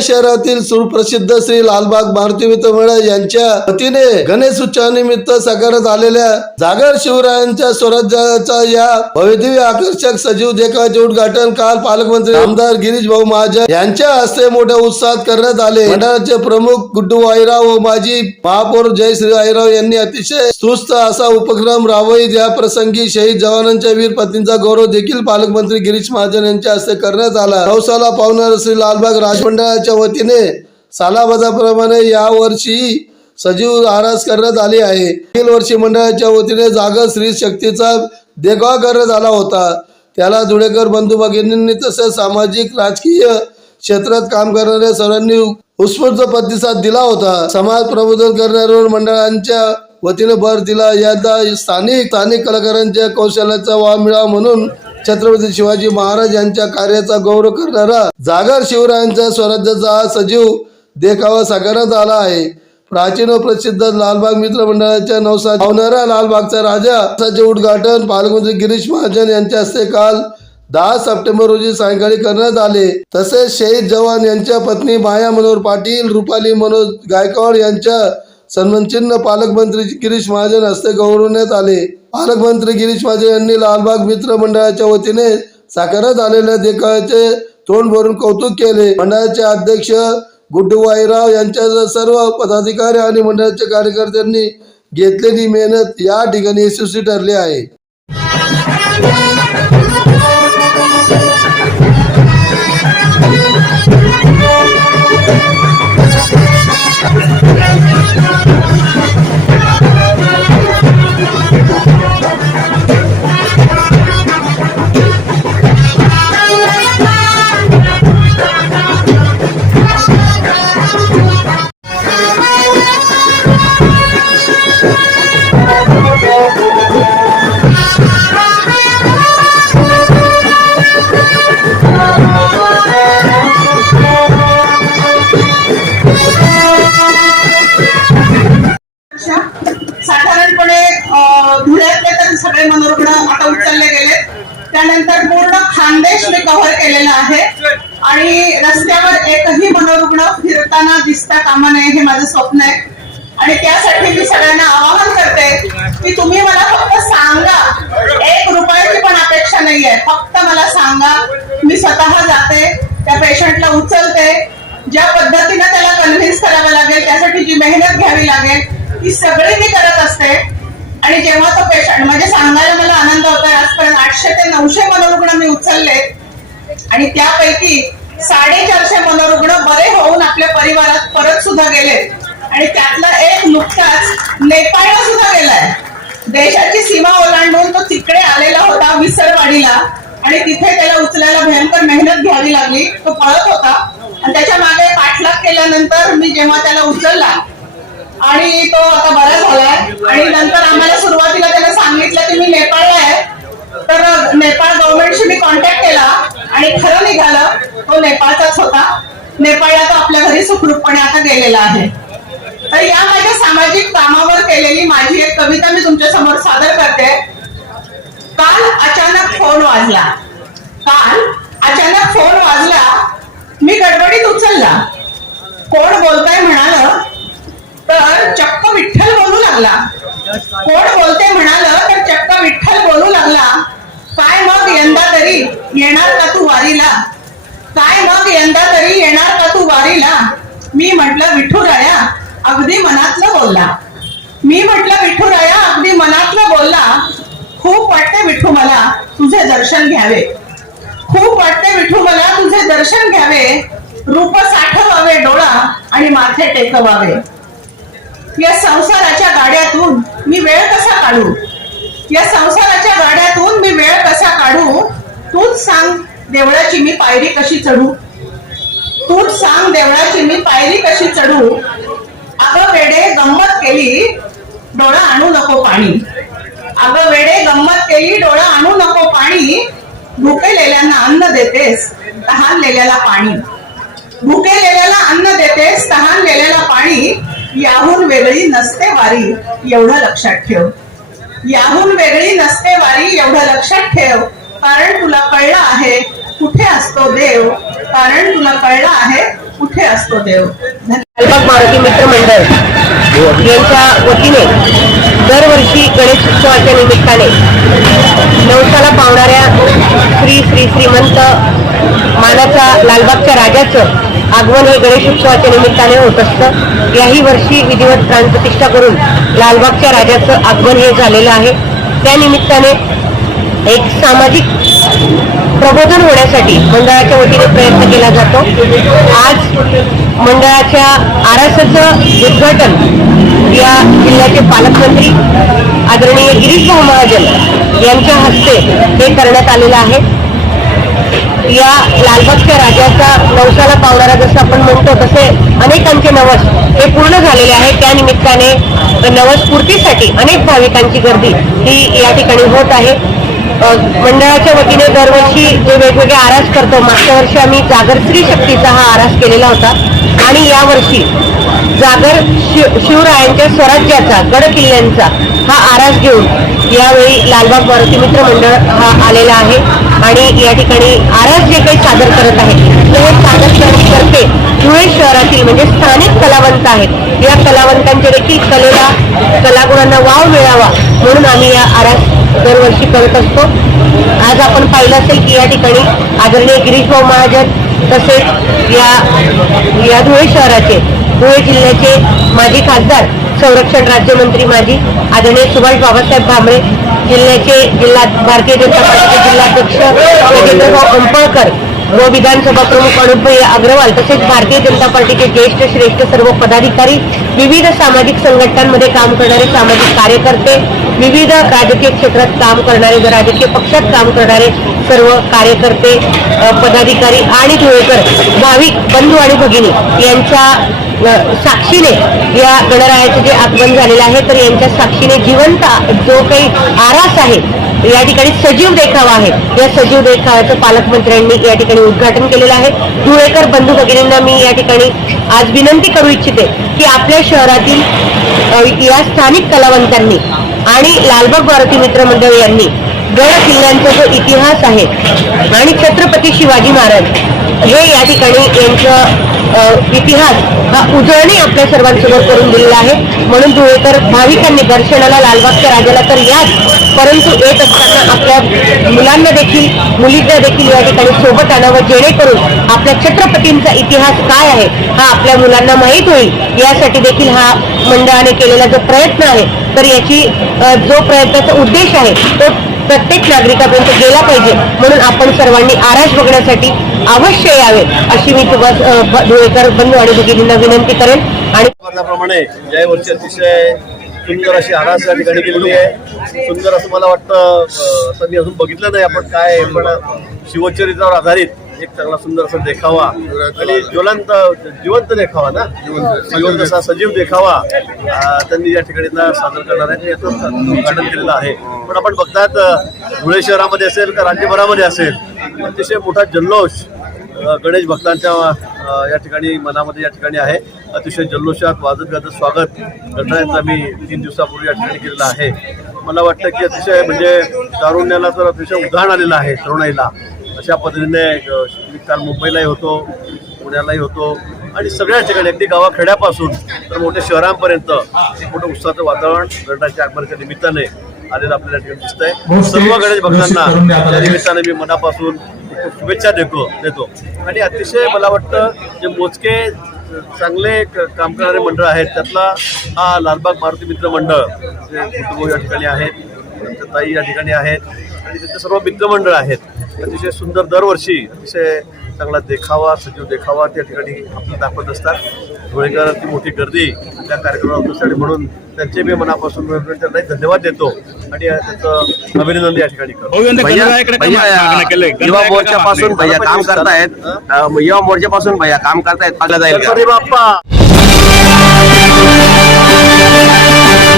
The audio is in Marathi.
शहरातील सुप्रसिद्ध श्री लालबाग मारुती मित्रमंडळ यांच्या वतीने गणेश उत्सवानिमित्त साकारण्यात आलेल्या जागर शिवरायांच्या स्वराज्याचा या भव्यदिव्य आकर्षक सजीव देखाचे उद्घाटन काल पालकमंत्री आमदार गिरीश भाऊ महाजन यांच्या हस्ते मोठ्या उत्साहात करण्यात आले. मंडळाचे प्रमुख गुड्डू वायराव व माजी महापौर जयश्री वायराव यांनी अतिशय सुस्त असा उपक्रम राबवित. या प्रसंगी शहीद जवानांच्या वीर पत्नींचा गौरव देखील पालकमंत्री गिरीश महाजन यांच्या हस्ते करण्यात आला. नवसाला पावणार श्री लालबाग राजमंडळाच्या वतीने सालाबाजाप्रमाणे यावर्षी सजीव आरास करण्यात आली आहे. मागील वर्षी मंडळाच्या वतीने जागर स्त्री शक्तीचा देखावा करण्यात आला होता. त्याला धुळेकर बंधू भगिनींनी तसेच सामाजिक राजकीय क्षेत्रात काम करणाऱ्या सर्वांनी उत्स्फूर्त प्रतिसाद दिला होता. समाज प्रबोधन करणाऱ्या मंडळांच्या वतीने भर दिला. यंदा स्थानिक स्थानिक कलाकारांच्या कौशल्याचा वाव मिळावा म्हणून छत्रपती शिवाजी महाराज यांच्या कार्याचा गौरव करणारा जागर शिवरायांच्या स्वराज्याचा सजीव देखावा साकारण्यात आला आहे. प्राचीन व प्रसिद्ध लालबाग मित्र मंडळाच्या नवसा पावणारा लालबागचा राजा याचे उद्घाटन पालकमंत्री गिरीश महाजन यांच्या हस्ते काल दहा सप्टेंबर रोजी सायंकाळी करण्यात आले. तसेच शहीद जवान यांच्या पत्नी माया मनोहर पाटील रुपाली मनोज गायकवाड यांच्या सन्मानचिन्ह पालकमंत्री गिरीश महाजन हस्ते गौरवण्यात आले. पालकमंत्री गिरीश महाजन यांनी लालबाग मित्र मंडळाच्या वतीने साकारण्यात आलेल्या देखाव्याचे तोंड भरून कौतुक केले. मंडळाचे अध्यक्ष गुड्डूवाईराव यांच्या सर्व पदाधिकारी आणि मंडळाच्या कार्यकर्त्यांनी घेतलेली मेहनत या ठिकाणी यशस्वी ठरली आहे. साधारणपणे फिरताना कामा नये हे माझं स्वप्न आहे. आणि त्यासाठी मी सगळ्यांना आवाहन करते की तुम्ही मला फक्त सांगा. एक रुपयाची पण अपेक्षा नाहीये. फक्त मला सांगा. मी स्वतः जाते त्या पेशंटला उचलते. ज्या पद्धतीनं त्याला कन्व्हिन्स करावं लागेल त्यासाठी जी मेहनत घ्यावी लागेल ती सगळी मी करत असते. आणि जेव्हा तो पेशंट म्हणजे सांगायला मला आनंद होता आजपर्यंत आठशे ते नऊशे मनोरुग्ण मी उचलले. आणि त्यापैकी साडेचारशे मनोरुग्ण बरे होऊन आपल्या परिवारात परत सुद्धा गेले. आणि त्यातला एक नुकताच नेपाळला सुद्धा गेलाय. देशाची सीमा ओलांडून तो तिकडे आलेला होता विसरवाडीला. आणि तिथे त्याला उचलायला भयंकर मेहनत घ्यावी लागली. तो पळत होता. आणि त्याच्यामागे पाठलाग केल्यानंतर मी जेव्हा त्याला उचलला आणि तो आता बरा झालाय. आणि नंतर आम्हाला सुरुवातीला त्याला सांगितलं की मी नेपाळला आहे. तर नेपाळ गव्हर्नमेंटशी मी कॉन्टॅक्ट केला आणि खरं निघालं. नेपाळचाच होता. नेपाळला तो आपल्या घरी सुखरूपपणे आता गेलेला आहे. तर या माझ्या सामाजिक कामावर केलेली माझी एक कविता मी तुमच्यासमोर सादर करते. काल अचानक फोन वाजला. काल अचानक फोन वाजला मी गडबडीत उचलला. कोण बोलताय म्हणालं तर चक्क विठ्ठल बोलू लागला. कोण बोलते म्हणालं तर चक्क विठ्ठल बोलू लागला. काय मग यंदा तरी येणार का तू वारीला? मग यंदा तरी येणार का तू वारीला? मी म्हटलं विठुराया अगदी मनातलं बोलला. मी म्हटलं विठुराया अगदी मनातलं बोलला. खूप वाटते विठू मला तुझे दर्शन घ्यावे. खूप वाटते विठू मला तुझे दर्शन घ्यावे. रूप साठवावे डोळा आणि माथे टेकवावे. या संसाराच्या गाड्यातून मी वेळ कसा काढू? या संसाराच्या गाड्यातून मी वेळ कसा काढू? तूच सांग देवळाची मी पायरी कशी चढू? तूच सांग देवळाची मी पायरी कशी चढू? अगं वेडे गंमत केली डोळा आणू नको पाणी. अगं वेडे गंमत केली डोळा आणू नको पाणी. भुकेलेल्यांना अन्न देतेस तहानलेल्याला पाणी. भुकेलेल्याला अन्न देतेस तहानलेल्याला पाणी. याहून वेगळी नसते वारी एवढं लक्षात ठेव. याहून वेगळी नसते वारी एवढं लक्षात ठेव. कारण तुला कळलं आहे कुठे असतो देव? कारण तुला कळलं आहे कुठे असतो देव? लालबाग मारुती मित्र मंडळ. यांच्या वतीने दरवर्षी गणेश उत्सवाच्या निमित्ताने नवसाला पावणाऱ्या श्री श्री श्रीमंत मानाचा लालबागच्या राजाचं आगमन हे गणेश उत्सवाच्या निमित्ताने होत असतं. याही वर्षी विधिवत प्राणप्रतिष्ठा करून लालबागच्या राजाचं आगमन हे झालेलं आहे. त्या निमित्ताने एक सामाजिक प्रबोधन होण्यासाठी मंडळाच्या वतीने प्रयत्न केला जातो. आज मंडळाच्या आरासाचं उद्घाटन या जिल्ह्याचे पालकमंत्री आदरणीय गिरीश महाजन यांच्या हस्ते हे करण्यात आलेलं आहे. या लालबागच्या राजाचा नवसाला पावणारा जसं आपण म्हणतो तसे अनेकांचे नवस हे पूर्ण झालेले आहे त्यानिमित्ताने नवसपूर्तीसाठी नवस पूर्तीसाठी अनेक भाविकांची गर्दी ही या ठिकाणी होत आहे. मंडळाच्या वतीने दरवर्षी जे वेगवेगळे आरास करतो मागच्या वर्षी आम्ही जागर स्त्री शक्तीचा हा आरास केलेला होता. आणि यावर्षी जागर शिव शिवरायांच्या स्वराज्याचा गड किल्ल्यांचा हा आरास घेऊन यावेळी लालबाग मारुती मित्र मंडळ हा आलेला आहे. आणि या ठिकाणी आरास जे काही सादर करत आहेत ते सादर करण्यातर्फे धुळे शहरातील म्हणजे स्थानिक कलावंत आहेत. या कलावंतांच्या देखील कलेला कलागुणांना वाव मिळावा म्हणून आम्ही या आरास दरवर्षी करत असतो. आज आपण पाहिलं असेल की या ठिकाणी आदरणीय गिरीशभाऊ महाजन तसेच या या धुळे शहराचे धुळे जिल्ह्याचे माजी खासदार संरक्षण राज्यमंत्री माजी आदरणीय सुभाष बाबासाहेब भामरे जिल्ह्याचे जिल्हा भारतीय जनता पार्टीचे जिल्हाध्यक्ष राजेंद्रभाऊ अंपळकर व विधानसभा प्रमुख अनुपभाई अग्रवाल तसेच भारतीय जनता पार्टीचे ज्येष्ठ श्रेष्ठ सर्व पदाधिकारी विविध सामाजिक संघटनांमध्ये काम करणारे सामाजिक कार्यकर्ते विविध राजकीय क्षेत्रात काम करणारे व राजकीय पक्षात काम करणारे सर्व कार्यकर्ते पदाधिकारी आणि धुळेकर भाविक बंधू आणि भगिनी यांच्या साक्षीने या गणरायाचे जे आगमन झालेलं आहे तर यांच्या साक्षीने जिवंत जो काही आरास आहे या ठिकाणी सजीव देखावा आहे. या सजीव देखाव्याचं पालकमंत्र्यांनी या ठिकाणी उद्घाटन केलेलं आहे. धुळेकर बंधू भगिनींना मी या ठिकाणी आज विनंती करू इच्छिते की आपल्या शहरातील या स्थानिक कलावंतांनी आणि लालबाग भारती मित्र मंडळ यांनी गड किल्ल्यांचा जो इतिहास आहे आणि छत्रपती शिवाजी महाराज हे या ठिकाणी यांचं इतिहास हा उजळणी आपल्या सर्वांसमोर करून दिलेला आहे. म्हणून धुळेकर भाविकांनी दर्शनाला लालबागच्या राजाला तर याच परंतु येत असताना आपल्या मुलांना देखील मुलींना देखील या ठिकाणी सोबत आणावं जेणेकरून आपल्या छत्रपतींचा इतिहास काय आहे हा आपल्या मुलांना माहीत होईल. यासाठी देखील हा मंडळाने केलेला जो प्रयत्न आहे तर याची जो प्रयत्नाचा उद्देश आहे तो प्रत्येक नागरिकापर्यंत गेला पाहिजे. म्हणून आपण सर्वांनी आराश बघण्यासाठी अवश्य यावे अशी मी तुम्हा धुळेकर बंधू आणि भगिनींना विनंती करेन. आणि त्याप्रमाणे या वर्षी अतिशय सुंदर अशी आरास या ठिकाणी केलेली आहे. सुंदर असं मला वाटतं त्यांनी मी अजून बघितलं नाही आपण काय पण शिवचरित्रावर आधारित एक चांगला सुंदर असा देखावा आणि ज्वलंत जिवंत देखावा ना? जिवंत असा सजीव देखावा त्यांनी या ठिकाणी सादर करणार आहे. याचं उद्घाटन केलेलं आहे. पण आपण बघतात धुळे शहरामध्ये असेल का राज्यभरामध्ये असेल अतिशय मोठा जल्लोष गणेश भक्तांच्या या ठिकाणी मनामध्ये या ठिकाणी आहे. अतिशय जल्लोषात वाजत गाजत स्वागत गणरायांचं मी तीन दिवसापूर्वी या ठिकाणी केलेलं आहे. मला वाटतं की अतिशय म्हणजे तारुण्याला तर अतिशय उदाहरण आलेलं आहे तरुणाईला. अशा पद्धतीने मी काल मुंबईलाही होतो पुण्यालाही होतो आणि सगळ्या ठिकाणी अगदी गावाखेड्यापासून तर मोठ्या शहरांपर्यंत एक मोठं उत्साहाचं वातावरण गणरायाच्या आगमनाच्या निमित्ताने आलेलं आपल्याला ठिकाणी दिसतंय. सर्व गणेश भक्तांना या निमित्ताने मी मनापासून शुभेच्छा देतो देतो. आणि अतिशय मला वाटतं जे मोजके चांगले क- काम करणारे मंडळ आहेत त्यातला हा लालबाग मारुती मित्र मंडळ जे कुटुंब या ठिकाणी आहेत ताई या ठिकाणी आहेत आणि त्यांचे सर्व मित्रमंडळ आहेत. अतिशय सुंदर दरवर्षी अतिशय चांगला देखावा सजीव देखावा त्या ठिकाणी आपल्याला दाखवत असतात. धुळेकरांची मोठी गर्दी त्या कार्यक्रमाला आणि म्हणून त्यांचे मी मनापासून त्यांना धन्यवाद देतो आणि त्याचं अभिनंदन या ठिकाणी करतो. भैया भैया युवा मोर्चापासून भैया काम करतायत. युवा मोर्चापासून भैया काम करतायत. पाहिलं जाईल बाप्पा!